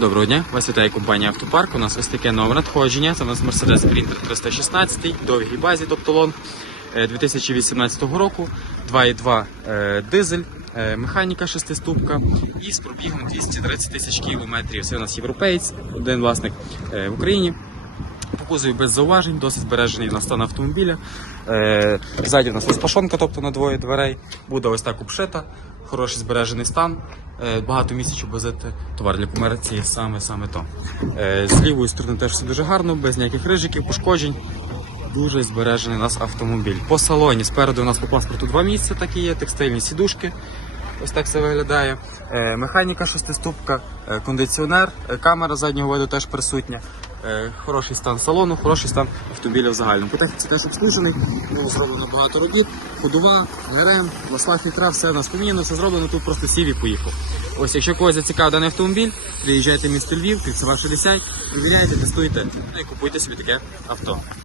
Доброго дня, вас вітає компанія Автопарк. У нас ось таке нове надходження. Це у нас Mercedes Sprinter 316, довгій базі, тобто лон е, 2018 року, 2,2 е, дизель, е, механіка шестиступка і з пробігом 230 тисяч кілометрів. Це у нас європеєць, один власник е, в Україні. По кузові без зауважень, досить збережений на стан автомобіля. Е, ззаді у нас розпашонка, тобто на двоє дверей. Буде ось так обшита, хороший збережений стан. Е, багато щоб возити товар для комерції, саме саме то. Е, з лівої сторони теж все дуже гарно, без ніяких рижиків, пошкоджень. Дуже збережений у нас автомобіль. По салоні спереду у нас по паспорту два місця такі є, текстильні сідушки. Ось так це виглядає. Е, механіка шестиступка, кондиціонер, камера заднього виду теж присутня. Е, хороший стан салону, хороший стан автомобіля в загальному. По техніці теж обслужений, було зроблено багато робіт, ходова, ГРМ, масла фільтра, все у нас поміняно, все зроблено, тут просто сів і поїхав. Ось, якщо когось зацікавив даний автомобіль, приїжджайте в місто Львів, кільцева 60, перевіряйте, тестуйте ну і купуйте собі таке авто.